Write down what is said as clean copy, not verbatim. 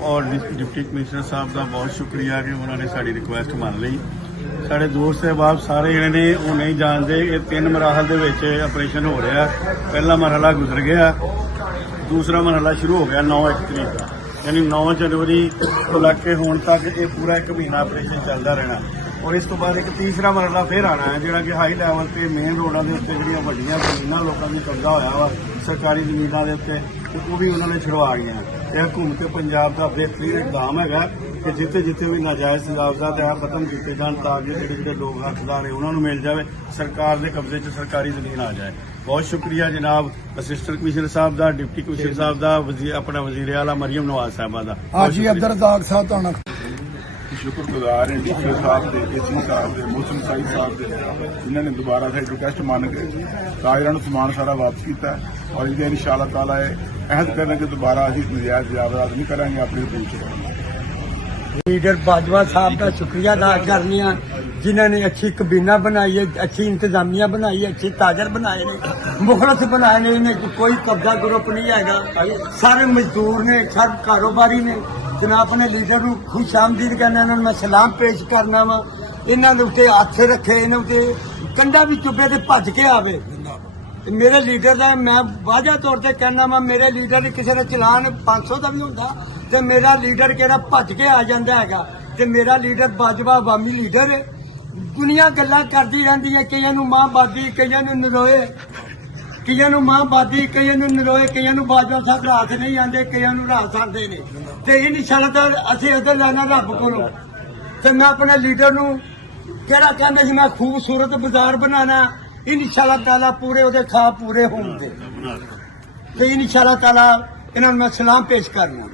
और deputy commissioner साहब का बहुत शुक्रिया कि उन्होंने साड़ी रिक्वेस्ट मान ली। साढ़े दोस्त सहबाब सारे जने ने वो नहीं जानते ये 3 मराहल दे विच ऑपरेशन हो रहा। पहला मरहला गुजर गया, दूसरा मरहला शुरू हो गया 9 तरीक का, यानी 9 जनवरी को लग के होने तक ये पूरा 1 महीना ऑपरेशन चलता रहना। और इस तो बाद एक तीसरा मरहला फिर आना है जोड़ा कि हाई लैवल पर मेन रोडों के उत्ते जो वड्डियां जमीनां लोगों की कब्जा होया वा सरकारी जमीनों के उत्ते वो भी उन्होंने छुड़वा गई। यह हुकूमत पंजाब का बेहतरीन इकदाम है कि जिथे जिथे भी नाजायज तजावजात है खत्म किए जान ताकि जोड़े लोग हकदार है उन्होंने मिल जाए, सरकार के कब्जे च सरकारी जमीन आ जाए। बहुत शुक्रिया जनाब असिस्टेंट कमिश्नर साहब का, डिप्टी कमिश्नर साहब का, अपना वजीर आला मरियम नवाज साहबा का। हाजी अब्दुल साहब शुक्रगुजार हैं डीसी साहब के, एसी साहब के, मौसम साहिब साहब के, जिन्होंने दोबारा से रिक्वेस्ट मान के कायरान समान सारा वापस किया और ये इंशाअल्लाह ताला अहद करने के दोबारा अभी नजायज तजावजात नहीं करेंगे अपने बीच। लीडर बाजवा साहब का शुक्रिया अदा करनी है जिन्होंने अच्छी कबीना बनाई है, अच्छी इंतजामिया बनाई है, अच्छे ताजर बनाए ने, मुखलस बनाए ने, इन्हें कोई कब्जा ग्रुप नहीं है, सारे मजदूर ने, सब कारोबारी ने। जनाब ने लीडर को खुश आमदीद करना, इन्होंने मैं सलाम पेश करना वा। इन्होंने उत्ते हथ रखे, इन्होंने कंधा भी चुभे तो भज के आवे। मेरे लीडर का मैं वाजा तौर पर कहना वा, मेरे लीडर किसी का चलान 500 का भी होंगे तो मेरा लीडर कहना भज के आ जाता है। मेरा लीडर बाजवा अवामी लीडर है। दुनिया गल्लां करती रहती है, कईयां नूं मां बादी, कईयां नूं नरोए, कईयां नूं मां बादी, कईयां नूं नरोए, कईयां नूं बाजवा साहब रात नहीं आते, कईयां नूं रात आते ने। ते इंशाअल्लाह ताला असीं उधर लैना रब कोलों। ते मैं अपने लीडर नूं केड़ा कहंदा सी मैं खूबसूरत बाजार बनाना, इंशाअल्लाह ताला पूरे उहदे ख्वाब पूरे होणगे। ते इंशाअल्लाह ताला इन्हां नूं मैं सलाम पेश करना।